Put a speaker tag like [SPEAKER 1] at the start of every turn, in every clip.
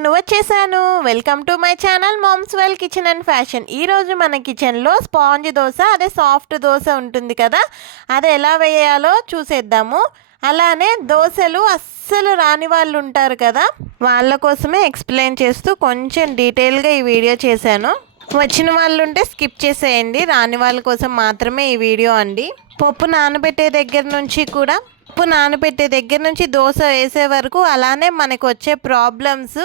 [SPEAKER 1] నేను వచ్చేసాను. Welcome to my channel Moms Well Kitchen and Fashion ఈరోజు మన కిచెన్లో స్పాంజ్ దోశ అదే సాఫ్ట్ దోశ ఉంటుంది కదా అది ఎలా వేయాలో చూసేద్దాము. అలానే దోశలు అస్సలు రాని వాళ్ళు ఉంటారు కదా వాళ్ళ కోసమే ఎక్స్ప్లెయిన్ చేస్తూ కొంచెం డీటెయిల్గా ఈ వీడియో చేశాను. వచ్చిన వాళ్ళు ఉంటే స్కిప్ చేసేయండి రాని వాళ్ళ కోసం మాత్రమే ఈ వీడియో అండి. పప్పు నానబెట్టే దగ్గర నుంచి కూడా పప్పు నానబెట్టే దగ్గర నుంచి దోశ వేసే వరకు అలానే మనకు వచ్చే ప్రాబ్లమ్స్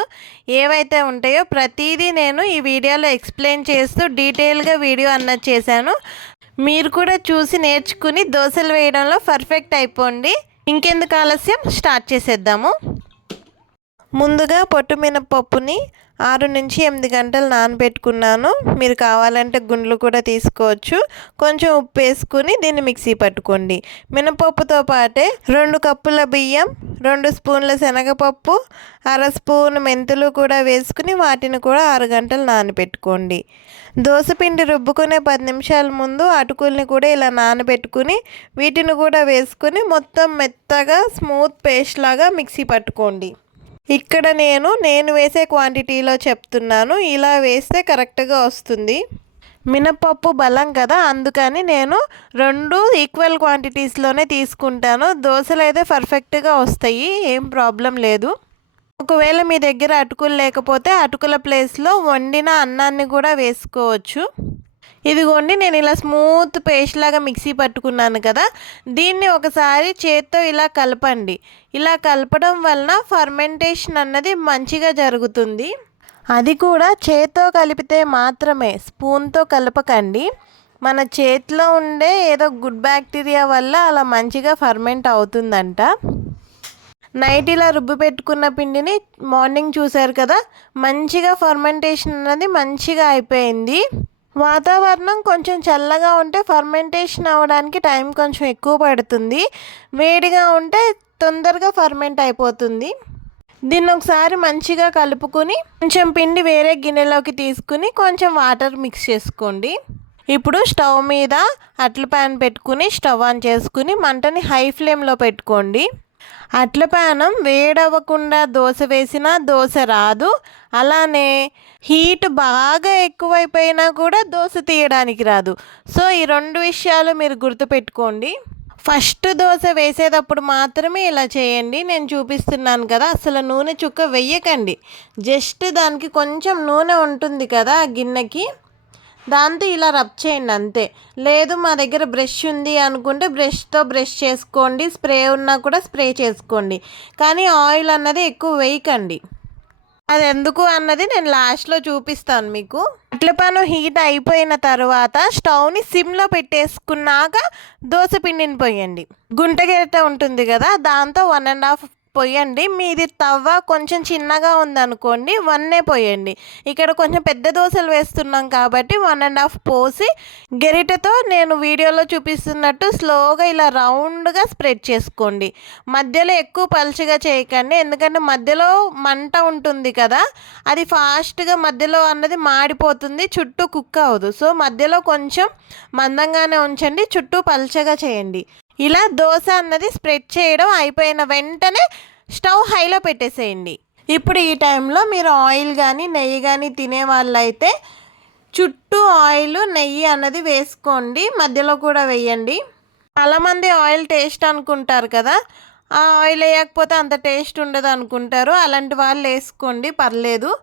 [SPEAKER 1] ఏవైతే ఉంటాయో ప్రతిదీ నేను ఈ వీడియోలో ఎక్స్ప్లెయిన్ చేస్తూ డీటెయిల్గా వీడియో అన్నది చేశాను. మీరు కూడా చూసి నేర్చుకుని దోశలు వేయడంలో పర్ఫెక్ట్ అయిపోండి. ఇంకెందుకు ఆలస్యం? స్టార్ట్ చేసేద్దాము. ముందుగా పొట్టు మినపప్పుని ఆరు నుంచి ఎనిమిది గంటలు నానబెట్టుకున్నాను. మీరు కావాలంటే గుండ్లు కూడా తీసుకోవచ్చు. కొంచెం ఉప్పు వేసుకుని దీన్ని మిక్సీ పట్టుకోండి. మినపప్పుతో పాటే రెండు కప్పుల బియ్యం రెండు స్పూన్ల శనగపప్పు అర స్పూన్ మెంతులు కూడా వేసుకుని వాటిని కూడా ఆరు గంటలు నానబెట్టుకోండి. దోశపిండి రుబ్బుకునే పది నిమిషాల ముందు అటుకుల్ని కూడా ఇలా నానబెట్టుకుని వీటిని కూడా వేసుకుని మొత్తం మెత్తగా స్మూత్ పేస్ట్ లాగా మిక్సీ పట్టుకోండి. ఇక్కడ నేను నేను వేసే క్వాంటిటీలో చెప్తున్నాను. ఇలా వేస్తే కరెక్ట్గా వస్తుంది. మినపప్పు బలం కదా అందుకని నేను రెండు ఈక్వల్ క్వాంటిటీస్లోనే తీసుకుంటాను. దోశలు అయితే పర్ఫెక్ట్గా వస్తాయి ఏం ప్రాబ్లం లేదు. ఒకవేళ మీ దగ్గర అటుకులు లేకపోతే అటుకుల ప్లేస్లో వండిన అన్నాన్ని కూడా వేసుకోవచ్చు. ఇదిగోండి నేను ఇలా స్మూత్ పేస్ట్ లాగా మిక్సీ పట్టుకున్నాను కదా దీన్ని ఒకసారి చేత్తో ఇలా కలపండి. ఇలా కలపడం వలన ఫర్మెంటేషన్ అన్నది మంచిగా జరుగుతుంది. అది కూడా చేత్తో కలిపితే మాత్రమే స్పూన్తో కలపకండి. మన చేతిలో ఉండే ఏదో గుడ్ బ్యాక్టీరియా వల్ల అలా మంచిగా ఫర్మెంట్ అవుతుందంట. నైట్ ఇలా రుబ్బు పెట్టుకున్న పిండిని మార్నింగ్ చూసారు కదా మంచిగా ఫర్మెంటేషన్ అన్నది మంచిగా అయిపోయింది. వాతావరణం కొంచెం చల్లగా ఉంటే ఫర్మెంటేషన్ అవ్వడానికి టైం కొంచెం ఎక్కువ పడుతుంది. వేడిగా ఉంటే తొందరగా ఫర్మెంట్ అయిపోతుంది. దీన్ని ఒకసారి మంచిగా కలుపుకొని కొంచెం పిండి వేరే గిన్నెలోకి తీసుకుని కొంచెం వాటర్ మిక్స్ చేసుకోండి. ఇప్పుడు స్టవ్ మీద అట్ల ప్యాన్ పెట్టుకుని స్టవ్ ఆన్ చేసుకుని మంటని హై ఫ్లేమ్లో పెట్టుకోండి. అట్లపానం వేడవ్వకుండా దోశ వేసినా దోశ రాదు. అలానే హీట్ బాగా ఎక్కువైపోయినా కూడా దోశ తీయడానికి రాదు. సో ఈ రెండు విషయాలు మీరు గుర్తుపెట్టుకోండి. ఫస్ట్ దోశ వేసేటప్పుడు మాత్రమే ఇలా చేయండి. నేను చూపిస్తున్నాను కదా అసలు నూనె చుక్క వెయ్యకండి. జస్ట్ దానికి కొంచెం నూనె ఉంటుంది కదా ఆ గిన్నెకి. దాంతో ఇలా రబ్ చేయండి అంతే. లేదు మా దగ్గర బ్రష్ ఉంది అనుకుంటే బ్రష్తో బ్రష్ చేసుకోండి స్ప్రే ఉన్నా కూడా స్ప్రే చేసుకోండి. కానీ ఆయిల్ అన్నది ఎక్కువ వేయకండి. అది ఎందుకు అన్నది నేను లాస్ట్లో చూపిస్తాను మీకు. అట్లపాను హీట్ అయిపోయిన తర్వాత స్టవ్ని సిమ్లో పెట్టేసుకున్నాక దోశ పిండిని పోయండి. గుంటగెరట ఉంటుంది కదా దాంతో వన్ అండ్ హాఫ్ పొయ్యండి మీది తవ్వ కొంచెం చిన్నగా ఉందనుకోండి వన్నే పోయండి. ఇక్కడ కొంచెం పెద్ద దోశలు వేస్తున్నాం కాబట్టి వన్ అండ్ హాఫ్ పోసి గెరిటతో నేను వీడియోలో చూపిస్తున్నట్టు స్లోగా ఇలా రౌండ్గా స్ప్రెడ్ చేసుకోండి. మధ్యలో ఎక్కువ పలుచగా చేయకండి. ఎందుకంటే మధ్యలో మంట ఉంటుంది కదా అది ఫాస్ట్గా మధ్యలో అన్నది మాడిపోతుంది చుట్టూ కుక్ అవ్వదు. సో మధ్యలో కొంచెం మందంగానే ఉంచండి చుట్టూ పలుచగా చేయండి. ఇలా దోశ అన్నది స్ప్రెడ్ చేయడం అయిపోయిన వెంటనే స్టవ్ హైలో పెట్టేసేయండి. ఇప్పుడు ఈ టైంలో మీరు ఆయిల్ కానీ నెయ్యి కానీ తినే వాళ్ళైతే చుట్టూ ఆయిల్ నెయ్యి అన్నది వేసుకోండి. మధ్యలో కూడా వేయండి. చాలామంది ఆయిల్ టేస్ట్ అనుకుంటారు కదా. ఆ ఆయిల్ వేయకపోతే అంత టేస్ట్ ఉండదు అనుకుంటారు. అలాంటి వాళ్ళు వేసుకోండి పర్లేదు.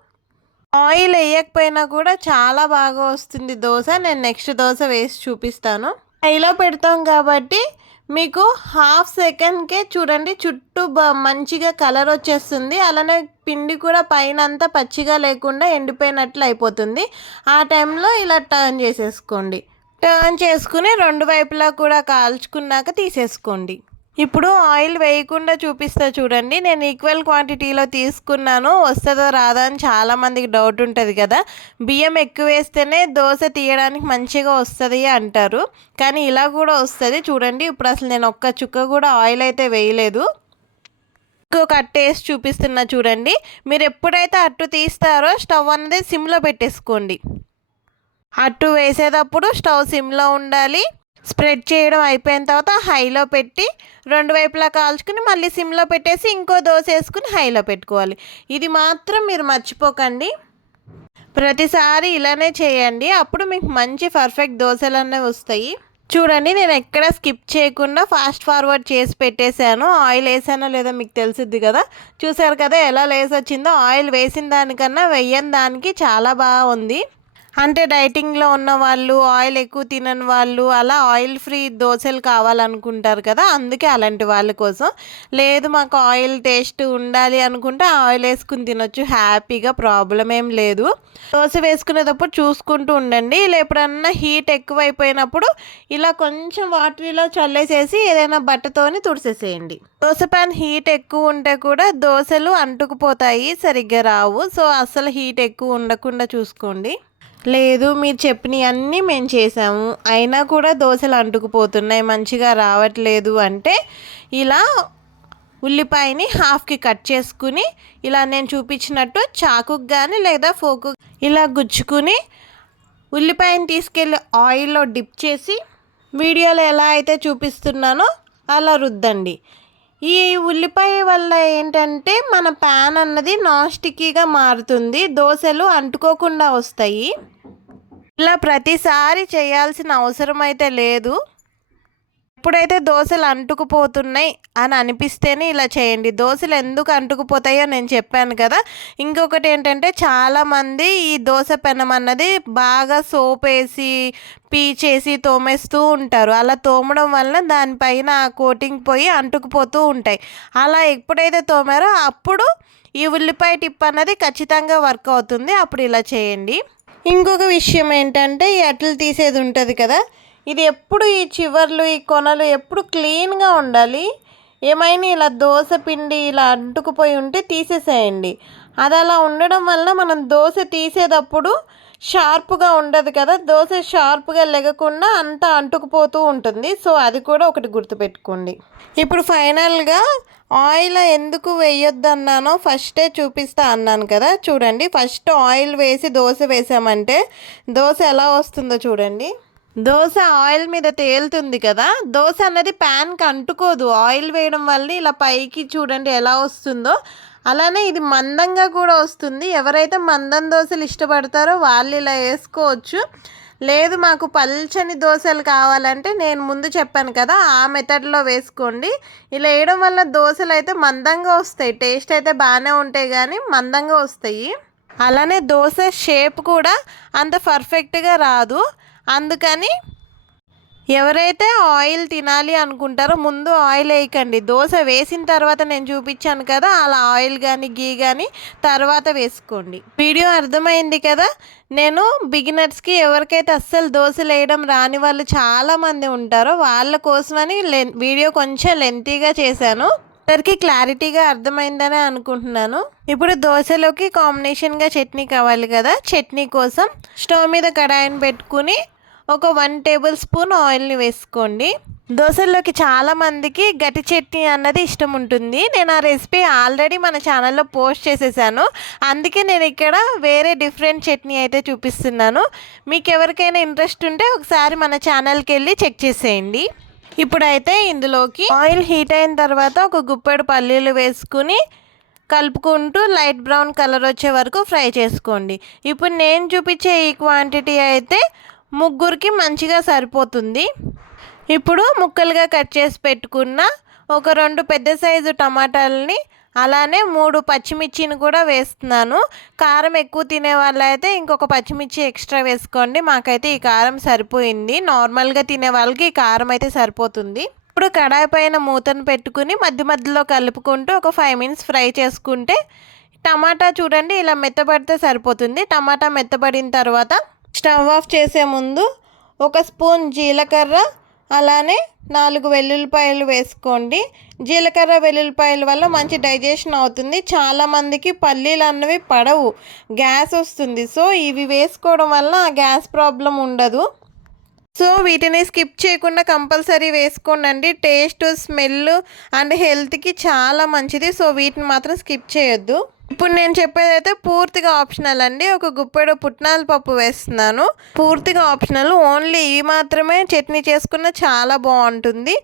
[SPEAKER 1] ఆయిల్ వేయకపోయినా కూడా చాలా బాగా వస్తుంది దోశ. నేను నెక్స్ట్ దోశ వేసి చూపిస్తాను. హైలో పెడతాం కాబట్టి మీకు హాఫ్ సెకండ్కే చూడండి చుట్టూ బ మంచిగా కలర్ వచ్చేస్తుంది. అలానే పిండి కూడా పైన అంతా పచ్చిగా లేకుండా ఎండిపోయినట్లు అయిపోతుంది. ఆ టైంలో ఇలా టర్న్ చేసేసుకోండి. టర్న్ చేసుకుని రెండు వైపులా కూడా కాల్చుకున్నాక తీసేసుకోండి. ఇప్పుడు ఆయిల్ వేయకుండా చూపిస్తా చూడండి. నేను ఈక్వల్ క్వాంటిటీలో తీసుకున్నాను. వస్తుందో రాదా అని చాలామందికి డౌట్ ఉంటుంది కదా. బియ్యం ఎక్కువ వేస్తేనే దోశ తీయడానికి మంచిగా వస్తుంది అంటారు. కానీ ఇలా కూడా వస్తుంది. చూడండి ఇప్పుడు అసలు నేను ఒక్క చుక్క కూడా ఆయిల్ అయితే వేయలేదు. ఎక్కువ అట్టు వేసి చూపిస్తున్నా చూడండి. మీరు ఎప్పుడైతే అట్టు తీస్తారో స్టవ్ అనేది సిమ్లో పెట్టేసుకోండి. అట్టు వేసేటప్పుడు స్టవ్ సిమ్లో ఉండాలి. స్ప్రెడ్ చేయడం అయిపోయిన తర్వాత హైలో పెట్టి రెండు వైపులా కాల్చుకుని మళ్ళీ సిమ్లో పెట్టేసి ఇంకో దోశ వేసుకుని హైలో పెట్టుకోవాలి. ఇది మాత్రం మీరు మర్చిపోకండి. ప్రతిసారి ఇలానే చేయండి. అప్పుడు మీకు మంచి పర్ఫెక్ట్ దోశలు అనేవి వస్తాయి. చూడండి నేను ఎక్కడ స్కిప్ చేయకుండా ఫాస్ట్ ఫార్వర్డ్ చేసి పెట్టేశాను. ఆయిల్ వేసానో లేదో మీకు తెలిసిద్ది కదా. చూసారు కదా ఎలా లేసి వచ్చిందో ఆయిల్ వేసిన దానికన్నా వెయ్యని దానికి చాలా బాగా ఉంది అంటే డైటింగ్లో ఉన్న వాళ్ళు ఆయిల్ ఎక్కువ తినని వాళ్ళు అలా ఆయిల్ ఫ్రీ దోశలు కావాలనుకుంటారు కదా అందుకే అలాంటి వాళ్ళ కోసం. లేదు మాకు ఆయిల్ టేస్ట్ ఉండాలి అనుకుంటే ఆయిల్ వేసుకుని తినొచ్చు హ్యాపీగా ప్రాబ్లం ఏం లేదు. దోశ వేసుకునేటప్పుడు చూసుకుంటూ ఉండండి. ఇలా ఎప్పుడన్నా హీట్ ఎక్కువైపోయినప్పుడు ఇలా కొంచెం వాటర్లో చల్లేసేసి ఏదైనా బట్టతోని తుడిసేసేయండి. దోశ ప్యాన్ హీట్ ఎక్కువ ఉంటే కూడా దోశలు అంటుకుపోతాయి సరిగ్గా రావు. సో అసలు హీట్ ఎక్కువ ఉండకుండా చూసుకోండి. లేదు మీరు చెప్పినవి అన్నీ మేము చేసాము అయినా కూడా దోశలు అంటుకుపోతున్నాయి మంచిగా రావట్లేదు అంటే ఇలా ఉల్లిపాయని హాఫ్కి కట్ చేసుకుని ఇలా నేను చూపించినట్టు చాకుకు కానీ లేదా ఫోకు ఇలా గుచ్చుకుని ఉల్లిపాయని తీసుకెళ్ళి ఆయిల్లో డిప్ చేసి వీడియోలో ఎలా అయితే చూపిస్తున్నానో అలా రుద్దండి. ఈ ఉల్లిపాయ వల్ల ఏంటంటే మన ప్యాన్ అన్నది నాన్ స్టిక్కీగా మారుతుంది. దోశలు అంటుకోకుండా వస్తాయి. ఇలా ప్రతిసారి చేయాల్సిన అవసరం అయితే లేదు. ఎప్పుడైతే దోశలు అంటుకుపోతున్నాయి అని అనిపిస్తేనే ఇలా చేయండి. దోశలు ఎందుకు అంటుకుపోతాయో నేను చెప్పాను కదా. ఇంకొకటి ఏంటంటే చాలామంది ఈ దోశ పెనం అన్నది బాగా సోప్ వేసి పీచేసి తోమేస్తూ ఉంటారు. అలా తోమడం వలన దానిపైన ఆ కోటింగ్ పోయి అంటుకుపోతూ ఉంటాయి. అలా ఎప్పుడైతే తోమారో అప్పుడు ఈ ఉల్లిపాయ టిప్ అన్నది ఖచ్చితంగా వర్క్ అవుతుంది. అప్పుడు ఇలా చేయండి. ఇంకొక విషయం ఏంటంటే ఈ అట్లు తీసేది ఉంటుంది కదా. ఇది ఎప్పుడు ఈ చివర్లు ఈ కొనలు ఎప్పుడు క్లీన్గా ఉండాలి? ఏమైనా ఇలా దోశ పిండి ఇలా అంటుకుపోయి ఉంటే తీసేసేయండి. అది అలా ఉండడం వల్ల మనం దోశ తీసేటప్పుడు షార్ప్గా ఉండదు కదా? దోశ షార్ప్గా లెగకుండా అంతా అంటుకుపోతూ ఉంటుంది. సో అది కూడా ఒకటి గుర్తుపెట్టుకోండి. ఇప్పుడు ఫైనల్గా ఆయిల్ ఎందుకు వేయొద్దు అన్నానో ఫస్టే చూపిస్తా అన్నాను కదా? చూడండి. ఫస్ట్ ఆయిల్ వేసి దోశ వేసామంటే దోశ ఎలా వస్తుందో చూడండి. దోశ ఆయిల్ మీద తేలుతుంది కదా దోశ అన్నది ప్యాన్కి అంటుకోదు. ఆయిల్ వేయడం వల్ల ఇలా పైకి చూడండి ఎలా వస్తుందో. అలానే ఇది మందంగా కూడా వస్తుంది. ఎవరైతే మందం దోశలు ఇష్టపడతారో వాళ్ళు ఇలా వేసుకోవచ్చు. లేదు మాకు పల్చని దోశలు కావాలంటే నేను ముందు చెప్పాను కదా ఆ మెథడ్లో వేసుకోండి. ఇలా వేయడం వల్ల దోశలు అయితే మందంగా వస్తాయి. టేస్ట్ అయితే బాగానే ఉంటాయి కానీ మందంగా వస్తాయి. అలానే దోశ షేప్ కూడా అంత పర్ఫెక్ట్గా రాదు. అందుకని ఎవరైతే ఆయిల్ తినాలి అనుకుంటారో ముందు ఆయిల్ వేయకండి. దోశ వేసిన తర్వాత నేను చూపించాను కదా అలా ఆయిల్ కానీ గీ కానీ తర్వాత వేసుకోండి. వీడియో అర్థమైంది కదా? నేను బిగినర్స్కి ఎవరికైతే అస్సలు దోశలు వేయడం రాని వాళ్ళు చాలామంది ఉంటారో వాళ్ళ కోసమని వీడియో కొంచెం లెంతీగా చేశాను. అందరికీ క్లారిటీగా అర్థమైందని అనుకుంటున్నాను. ఇప్పుడు దోశలోకి కాంబినేషన్గా చట్నీ కావాలి కదా? చట్నీ కోసం స్టవ్ మీద కడాయిని పెట్టుకుని ఒక వన్ టేబుల్ స్పూన్ ఆయిల్ని వేసుకోండి. దోశల్లోకి చాలామందికి గట్టి చట్నీ అన్నది ఇష్టం ఉంటుంది. నేను ఆ రెసిపీ ఆల్రెడీ మన ఛానల్లో పోస్ట్ చేసేసాను. అందుకే నేను ఇక్కడ వేరే డిఫరెంట్ చట్నీ అయితే చూపిస్తున్నాను. మీకు ఎవరికైనా ఇంట్రెస్ట్ ఉంటే ఒకసారి మన ఛానల్కి వెళ్ళి చెక్ చేసేయండి. ఇప్పుడైతే ఇందులోకి ఆయిల్ హీట్ అయిన తర్వాత ఒక గుప్పెడు పల్లీలు వేసుకుని కలుపుకుంటూ లైట్ బ్రౌన్ కలర్ వచ్చే వరకు ఫ్రై చేసుకోండి. ఇప్పుడు నేను చూపించే ఈ క్వాంటిటీ అయితే ముగ్గురికి మంచిగా సరిపోతుంది. ఇప్పుడు ముక్కలుగా కట్ చేసి పెట్టుకున్న ఒక రెండు పెద్ద సైజు టమాటాలని అలానే మూడు పచ్చిమిర్చిని కూడా వేస్తున్నాను. కారం ఎక్కువ తినే వాళ్ళైతే ఇంకొక పచ్చిమిర్చి ఎక్స్ట్రా వేసుకోండి. మాకైతే ఈ కారం సరిపోయింది. నార్మల్గా తినే వాళ్ళకి ఈ కారం అయితే సరిపోతుంది. ఇప్పుడు కడాయి పైన మూతను పెట్టుకుని మధ్య మధ్యలో కలుపుకుంటూ ఒక ఫైవ్ మినిట్స్ ఫ్రై చేసుకుంటే టమాటా చూడండి ఇలా మెత్తబడితే సరిపోతుంది. టమాటా మెత్తబడిన తర్వాత స్టవ్ ఆఫ్ చేసే ముందు ఒక స్పూన్ జీలకర్ర అలానే నాలుగు వెల్లుల్లిపాయలు వేసుకోండి. జీలకర్ర వెల్లుల్లిపాయల వల్ల మంచి డైజెషన్ అవుతుంది. చాలామందికి పల్లీలు అన్నవి పడవు. గ్యాస్ వస్తుంది. సో ఇవి వేసుకోవడం వల్ల ఆ గ్యాస్ ప్రాబ్లం ఉండదు. సో వీటిని స్కిప్ చేయకుండా కంపల్సరీ వేసుకోండి టేస్ట్ స్మెల్ అండ్ హెల్త్కి చాలా మంచిది. సో వీటిని మాత్రం స్కిప్ చేయొద్దు. ఇప్పుడు నేను చెప్పేది అయితే పూర్తిగా ఆప్షనల్ అండి. ఒక గుప్పెడు పుట్నాల పప్పు వేస్తున్నాను. పూర్తిగా ఆప్షనల్. ఓన్లీ ఇవి మాత్రమే చట్నీ చేసుకున్న చాలా బాగుంటుంది.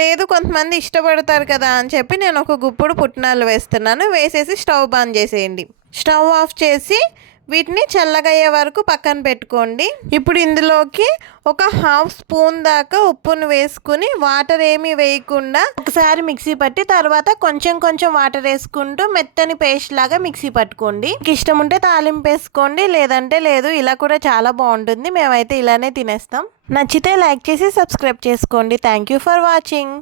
[SPEAKER 1] లేదు కొంతమంది ఇష్టపడతారు కదా అని చెప్పి నేను ఒక గుప్పుడు పుట్నాలు వేస్తున్నాను. వేసేసి స్టవ్ బంద్ చేసేయండి. స్టవ్ ఆఫ్ చేసి వీటిని చల్లగయ్యే వరకు పక్కన పెట్టుకోండి. ఇప్పుడు ఇందులోకి ఒక హాఫ్ స్పూన్ దాకా ఉప్పును వేసుకుని వాటర్ ఏమీ వేయకుండా ఒకసారి మిక్సీ పట్టి తర్వాత కొంచెం కొంచెం వాటర్ వేసుకుంటూ మెత్తని పేస్ట్ లాగా మిక్సీ పట్టుకోండి. మీకు ఇష్టం ఉంటే తాలింపు వేసుకోండి లేదంటే లేదు ఇలా కూడా చాలా బాగుంటుంది. మేమైతే ఇలానే తినేస్తాం. నచ్చితే లైక్ చేసి సబ్స్క్రైబ్ చేసుకోండి. Thank you for watching.